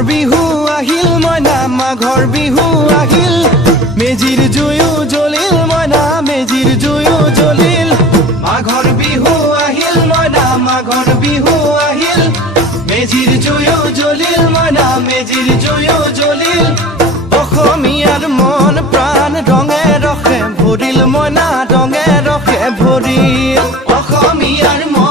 বিহু আহিল মইনা মাঘৰ বিহু আহিল মেজিৰ জুয়ো জ্বলিল মইনা মেজিৰ জুয়ো জ্বলিল মাঘৰ বিহু আহিল মইনা মাঘৰ বিহু আহিল মেজিৰ জুয়ো জ্বলিল মইনা মেজিৰ জুয়ো জ্বলিল অসমীয়াৰ মন প্ৰাণ ৰঙে ৰসে ভৰিল মইনা ৰঙে ৰসে ভৰিল অসমীয়াৰ মন